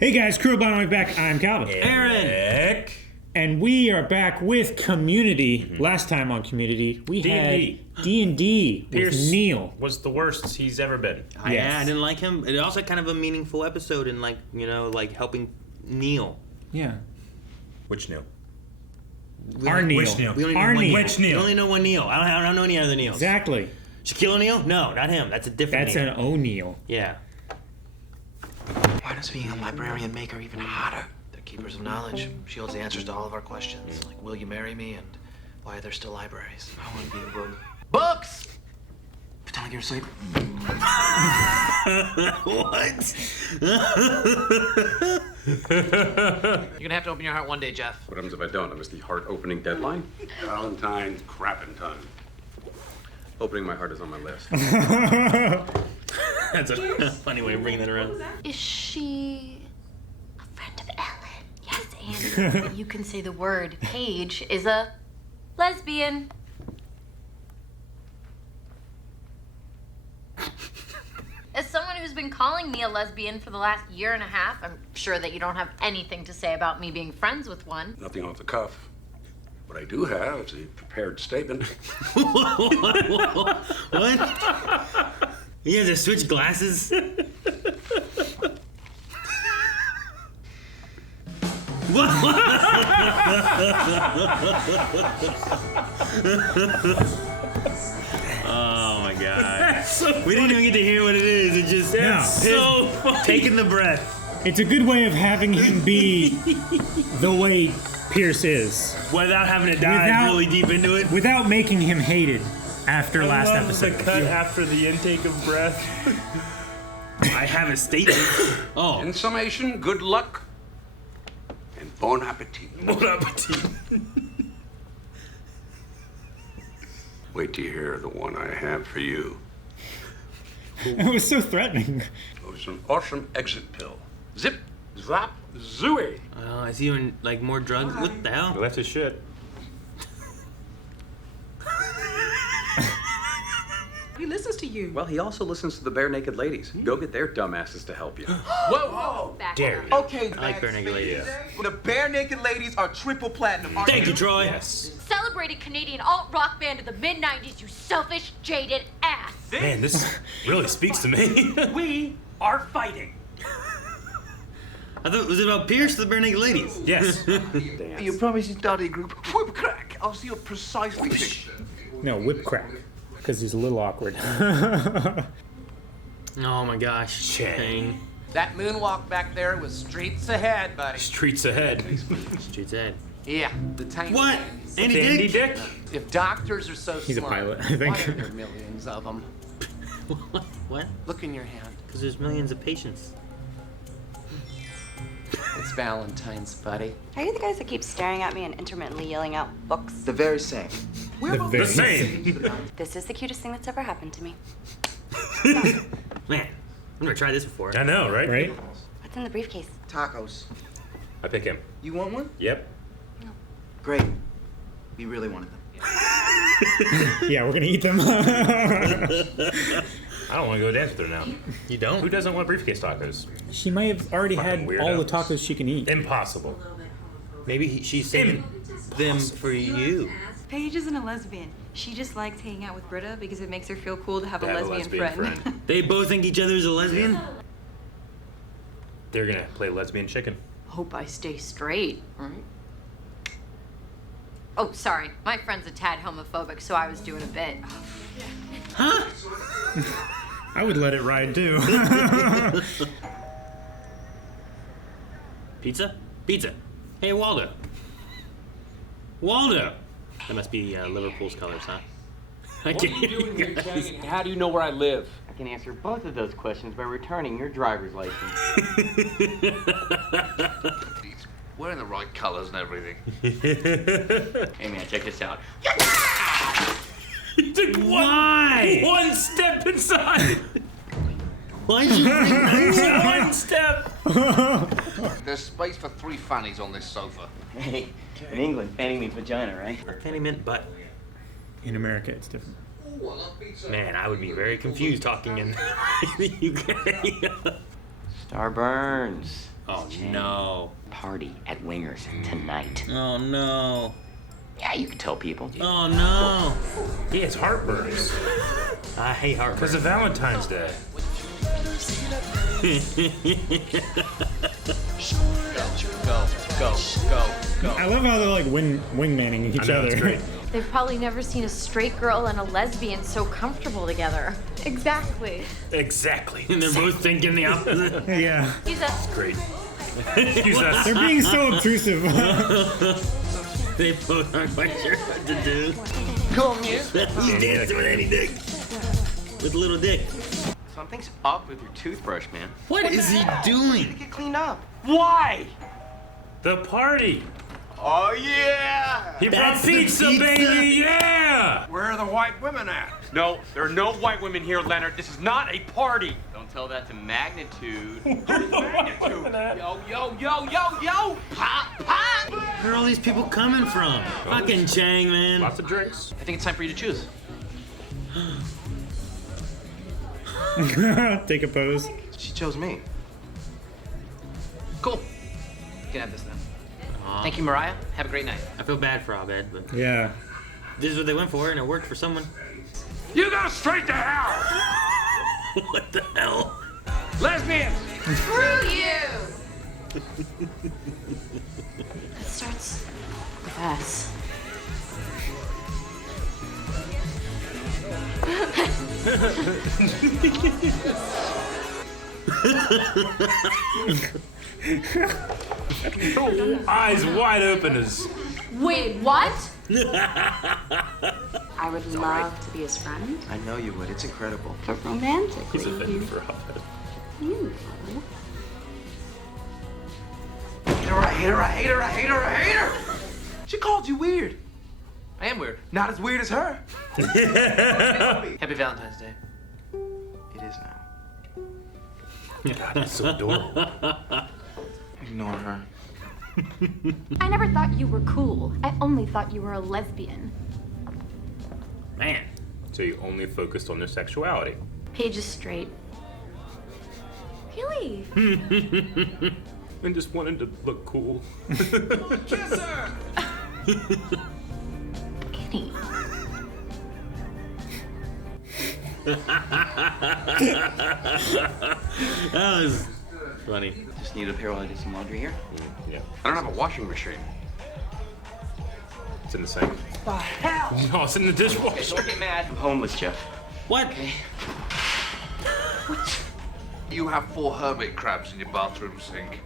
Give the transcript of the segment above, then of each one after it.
Hey guys, Crew Bottom Way back. I'm Calvin. Eric. And we are back with Community. Last time on Community, we D&D. had D&D with Pierce Neil. was the worst he's ever been. Yeah, I didn't like him. It also kind of a meaningful episode in helping Neil. Yeah. Which Neil? Our Neil. Which Neil? We only know Our one Neil. Which Neil? We only know one Neil. I don't know any other Neils. Exactly. Shaquille O'Neal? No, not him. That's a different That's Neil. an O'Neil. Yeah. Why does being a librarian make her even hotter? They're keepers of knowledge. She holds the answers to all of our questions. Like, will you marry me? And why are there still libraries? I want to be a book. Books! Pretend like you're asleep. What? You're gonna have to open your heart one day, Jeff. What happens if I don't? I miss the heart opening deadline? Valentine's crapping time. Opening my heart is on my list. That's a funny way of bringing that around. Is she a friend of Ellen? Yes, and you can say the word. Paige is a lesbian. As someone who's been calling me a lesbian for the last year and a half, I'm sure that you don't have anything to say about me being friends with one. Nothing off the cuff. What I do have is a prepared statement. What? You guys have switched glasses? Oh my god. We didn't even get to hear what it is. It just so taking the breath. It's a good way of having him be the way Pierce is. Without having to dive really deep into it. Without making him hated after last love episode. the cut after the intake of breath. I have a statement. Oh. In summation, good luck and bon appetit. Bon appetit. Wait till you hear the one I have for you. It was so threatening. Oh, it's an awesome exit pill. Zip, zap, zooey. Oh, is he even like more drugs? What the hell? Well, that's his shit. He listens to you. Well, he also listens to the bare naked ladies. Go get their dumbasses to help you. Whoa! Dare you. Okay, I like bare naked ladies. The bare naked ladies are triple platinum. Thank you, Troy. Yes. Celebrated Canadian alt-rock band of the mid-90s, you selfish, jaded ass. Man, this really speaks to me. We are fighting. I thought, was it about Pierce or the bare naked ladies? Yes. You promised your study group. Whip crack! I'll see you precisely. No, whip crack. Because he's a little awkward. Oh my gosh. Chang. That moonwalk back there was streets ahead, buddy. Streets ahead. Street's Ed. Yeah, the tiny. What? Andy Dandy Dick? Dick? If doctors are so He's a smart, pilot, I think. why are there millions of them? What? Look in your hand. Because there's millions of patients. It's Valentine's, buddy. Are you the guys that keep staring at me and intermittently yelling out books? The very same. The same. This is the cutest thing that's ever happened to me. Man, I've never tried this before. I know, right? Right? What's in the briefcase? Tacos. I pick him. You want one? Yep. Great. We really wanted them. Yeah, we're gonna eat them. I don't want to go dance with her now. You don't? Who doesn't want briefcase tacos? She may have already had Fucking all the weirdo. tacos she can eat. Impossible. Maybe she's saving them for you. Paige isn't a lesbian. She just likes hanging out with Britta because it makes her feel cool to have, To have a lesbian friend. They both think each other's a lesbian? They're gonna play Lesbian Chicken. Hope I stay straight. Oh, sorry. My friend's a tad homophobic, so I was doing a bit. Huh? I would let it ride too. Pizza? Pizza. Hey, Waldo. Waldo! That must be Liverpool's colors, huh? I can't hear you guys. How do you know where I live? I can answer both of those questions by returning your driver's license. Wearing the right colors and everything. Hey man, check this out. He took Why? one step inside. Why'd you bring that? One step. There's space for 3 fannies on this sofa. Hey, in England, fanny means vagina, right? Fanny meant butt. In America, it's different. Man, I would be very confused talking in the UK. Starburns. Oh no. Party at Wingers tonight. Oh no. Yeah, you can tell people. Oh no. He has heartburns I hate heartburn. because of Valentine's Day. Go. I love how they're like wingmanning each I know, other. it's great. They've probably never seen a straight girl and a lesbian so comfortable together. Exactly. Exactly. And they're both thinking the opposite. Yeah. He's a Great. Excuse us. They're being so obtrusive. They both aren't quite sure what to do. Come here. He's dancing with any dick. With a little dick. Something's up with your toothbrush, man. What is he doing? Get cleaned up. Why? The party. Oh, yeah! He brought That's the pizza, pizza. baby. Yeah. Where are the white women at? No, there are no white women here, Leonard. This is not a party. Don't tell that to Magnitude. Yo. Pop. Where are all these people coming from? Fucking Chang, man. Lots of drinks. I think it's time for you to choose. Take a pose. She chose me. Cool. You can have this then. Thank you, Mariah. Have a great night. I feel bad for Abed, but Yeah. this is what they went for, and it worked for someone. You go straight to hell! What the hell? Lesbians! Screw you! It starts with us. Eyes wide open as. Wait, what? I would love to be his friend, I know you would. It's incredible. but romantically, He's offended for Abed. you Hate her. She called you weird. I am weird. Not as weird as her. Happy Valentine's Day. It is now. God, that's so adorable. Ignore her. I never thought you were cool. I only thought you were a lesbian. Man. So you only focused on their sexuality. Paige is straight. Really? And just wanted to look cool. Kiss her! Kitty. That was funny. Just need a pair while I do some laundry here. Yeah. I don't have a washing machine. It's in the sink. The hell? No, it's in the dishwasher. Don't get mad. I'm homeless, Jeff. What? You have 4 hermit crabs in your bathroom sink.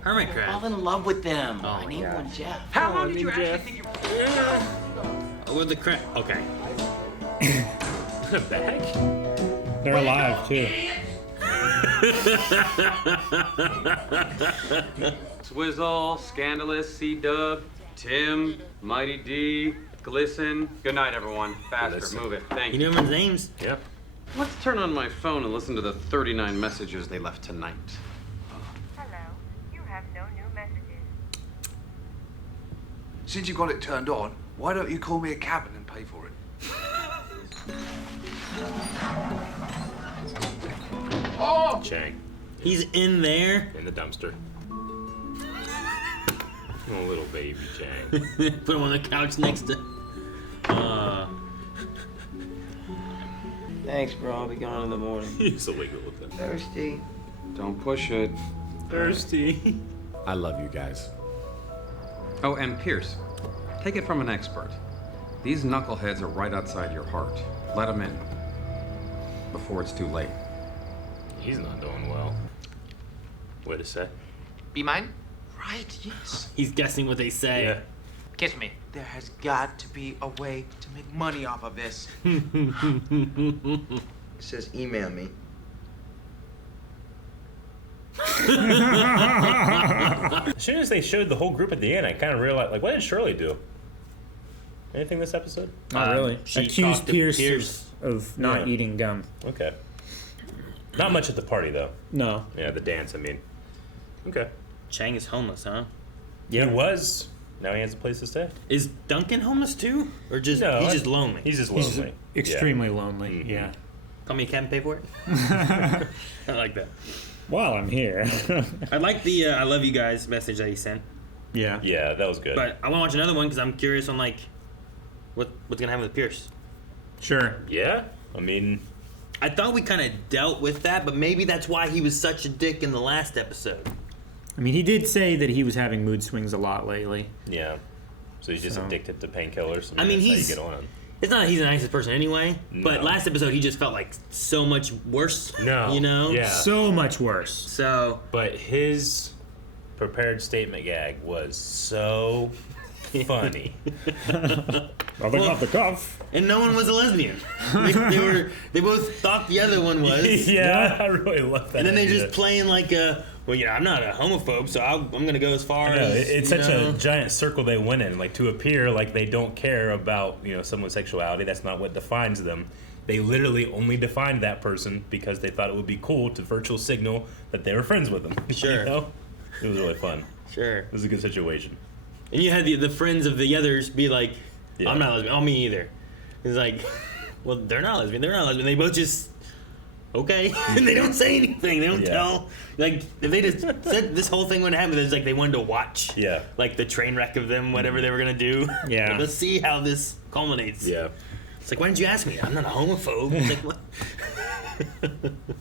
Hermit crab. Fall in love with them. Oh I my need God. one, Jeff. How long did you actually think you With the crab. Okay. In a bag? They're alive too. Swizzle, Scandalous, C-Dub, Tim, Mighty D, Glisten. Good night, everyone. Faster, Glisten. move it. Thank You you. know everyone's names? Yep. Let's turn on my phone and listen to the 39 messages they left tonight. Hello. You have no new messages. Since you got it turned on, why don't you call me a cab and pay for it? Oh! Chang He's in there. in the dumpster. Oh, little baby Chang. Put him on the couch next to. Thanks, bro. I'll be gone in the morning. He's illegal with it. Thirsty. Don't push it. Thirsty. I love you guys. Oh, and Pierce, take it from an expert. These knuckleheads are right outside your heart. Let them in. Before it's too late. He's not doing well. Way to say. Be mine? Right, yes. He's guessing what they say. Yeah. Kiss me. There has got to be a way to make money off of this. It says email me. As soon as they showed the whole group at the end, I kind of realized, like, what did Shirley do? Anything this episode? Not really. She Accused talked to Pierce Pierce. of not Yeah. eating gum. Okay. Not much at the party, though. No. Yeah, the dance, I mean. Okay. Chang is homeless, huh? He was. Now he has a place to stay. Is Duncan homeless too? Or just No, he's just lonely? He's just He's lonely. extremely lonely. Mhm. Yeah. Call me a cab and pay for it? I like that. While I'm here. I like the "I love you guys" message that he sent, Yeah. Yeah, that was good. but I want to watch another one because I'm curious on like what's gonna happen with Pierce. Sure. Yeah, I mean, I thought we kind of dealt with that, but maybe that's why he was such a dick in the last episode. I mean, he did say that he was having mood swings a lot lately. yeah. So he's just addicted to painkillers. I mean, that's how he's- you get on. It's not that he's the nicest person anyway, but No. last episode he just felt like so much worse. No. You know? Yeah. So much worse. So But his prepared statement gag was so funny. Nothing off the cuff. and no one was a lesbian. They both thought the other one was. yeah, I really love that. And then they idea. just playing like well, yeah, I'm not a homophobe, so I'm gonna go as far I know, as it's you such know. a giant circle they went in, like to appear like they don't care about someone's sexuality. That's not what defines them. They literally only defined that person because they thought it would be cool to virtual signal that they were friends with them. Sure. It was really fun. Sure. It was a good situation. And you had the friends of the others be like, Yeah. I'm not lesbian. Oh, me either. It's like, well, they're not lesbian. They're not lesbian. They both just, okay. And they don't say anything. They don't Yeah. tell. Like, if they just said this whole thing wouldn't happen, it's like they wanted to watch. Yeah. Like the train wreck of them, whatever they were going to do. Yeah. Like, let's see how this culminates. Yeah. It's like, why didn't you ask me? I'm not a homophobe. It's like, what?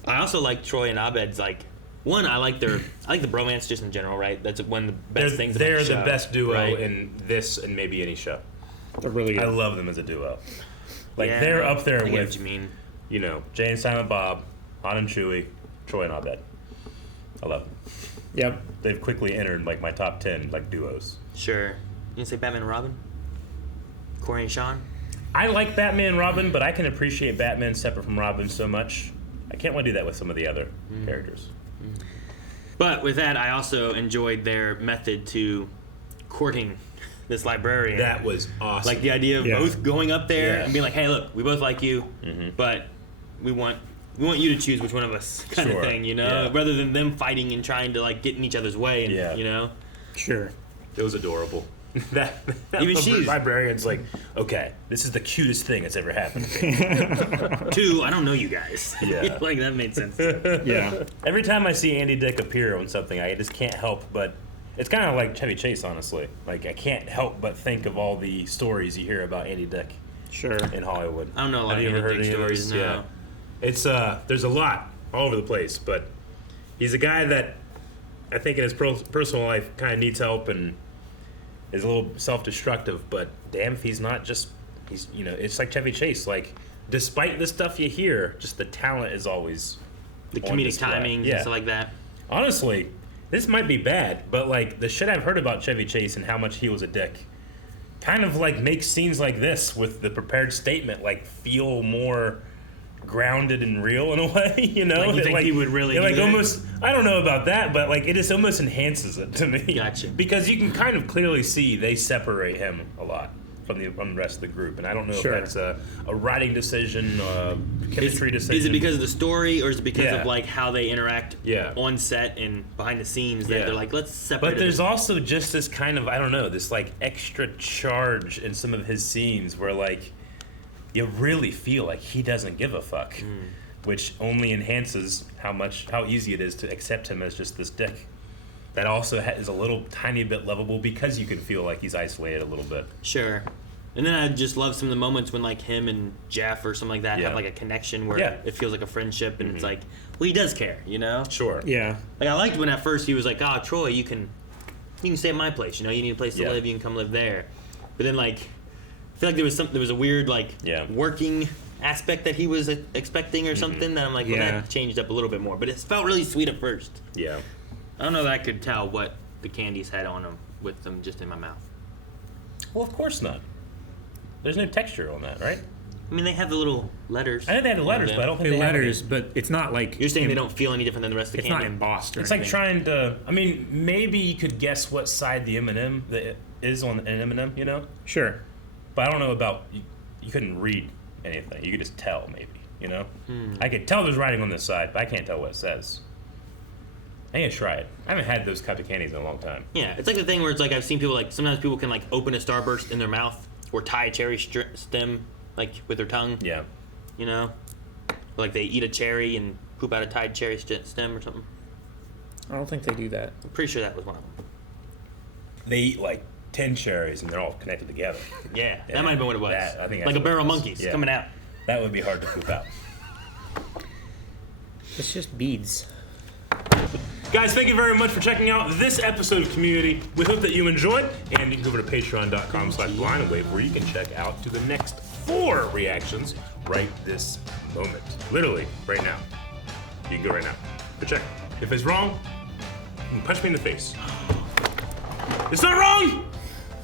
I also like Troy and Abed's, like, I like the bromance just in general, right? That's one of the best things about They're the the show, best duo right? in this and maybe any show. They're really good. I love them as a duo. Like Yeah, they're up I there get what with you mean. Jay and Silent Bob, Han and Chewie, Troy and Abed. I love them. Yep. They've quickly entered like my top 10 like duos. Sure. You gonna say Batman and Robin? Corey and Sean? I like Batman and Robin, but I can appreciate Batman separate from Robin so much. I can't want to do that with some of the other characters. But with that, I also enjoyed their method to courting this librarian. That was awesome. Like the idea of Yeah. both going up there Yeah. and being like, "Hey, look, we both like you, but we want you to choose which one of us," kind Sure. of thing, Yeah. rather than them fighting and trying to like get in each other's way, and Yeah. Sure. It was adorable. that Even she's- librarian's like, okay, this is the cutest thing that's ever happened. Two, I don't know you guys. Yeah. Like that made sense. Yeah. Every time I see Andy Dick appear on something, I just can't help but. It's kind of like Chevy Chase, honestly. Like I can't help but think of all the stories you hear about Andy Dick Sure. in Hollywood. I don't know a lot Have of you ever Andy heard Dick any of stories, those? no. Yeah. It's there's a lot all over the place, but he's a guy that I think in his personal life kind of needs help and is a little self-destructive. But damn, if he's not just it's like Chevy Chase. Like despite the stuff you hear, just the talent is always The on comedic display. timing Yeah. and stuff like that. Honestly, this might be bad, but like the shit I've heard about Chevy Chase and how much he was a dick kind of like makes scenes like this with the prepared statement like feel more grounded and real in a way, Like you think he would really it, do like that? almost I don't know about that, but like it just almost enhances it to me. Gotcha. Because you can kind of clearly see they separate him a lot from the rest of the group, and I don't know Sure. if that's a writing decision, chemistry decision. Is it because of the story, or is it because Yeah. of like how they interact Yeah. on set and behind the scenes? That Yeah. they're like, let's separate. But there's it. also just this kind of, I don't know, this like extra charge in some of his scenes where like you really feel like he doesn't give a fuck, which only enhances how easy it is to accept him as just this dick. That also is a little tiny bit lovable because you can feel like he's isolated a little bit. Sure. And then I just love some of the moments when like him and Jeff or something like that Yeah. have like a connection where Yeah. it feels like a friendship, and it's like, well, he does care, Sure. Yeah. Like I liked when at first he was like, "Ah, Troy, you can stay at my place. You need a place to Yeah. live. You can come live there." But then like, I feel like there was a weird like Yeah. working aspect that he was expecting or something that I'm like, well, Yeah. that changed up a little bit more. But it felt really sweet at first. Yeah. I don't know that I could tell what the candies had on them with them just in my mouth. Well, of course not. There's no texture on that, right? I mean, they have the little letters. I know they had the letters, but I don't think The they have any- letters, but it's not like You're saying they don't feel any different than the rest of the It's candy? not embossed. Or It's like anything. trying to. I mean, maybe you could guess what side the M&M that is on an M&M, Sure. But I don't know about you couldn't read anything. You could just tell, maybe. I could tell there's writing on this side, but I can't tell what it says. I need to try it. I haven't had those type of candies in a long time. Yeah, it's like the thing where it's like I've seen people like sometimes people can like open a Starburst in their mouth or tie a cherry stem like with their tongue. Yeah. Like they eat a cherry and poop out a tied cherry stem or something. I don't think they do that. I'm pretty sure that was one of them. They eat like 10 cherries and they're all connected together. Yeah, that might have been what it was. I think like that's a barrel of what it was. monkeys Yeah. coming out. That would be hard to poop out. It's just beads. Guys, thank you very much for checking out this episode of Community. We hope that you enjoyed, and you can go over to patreon.com/blindandwave where you can check out to the next 4 reactions right this moment. Literally, right now. You can go right now. But check. If it's wrong, you can punch me in the face. It's not wrong!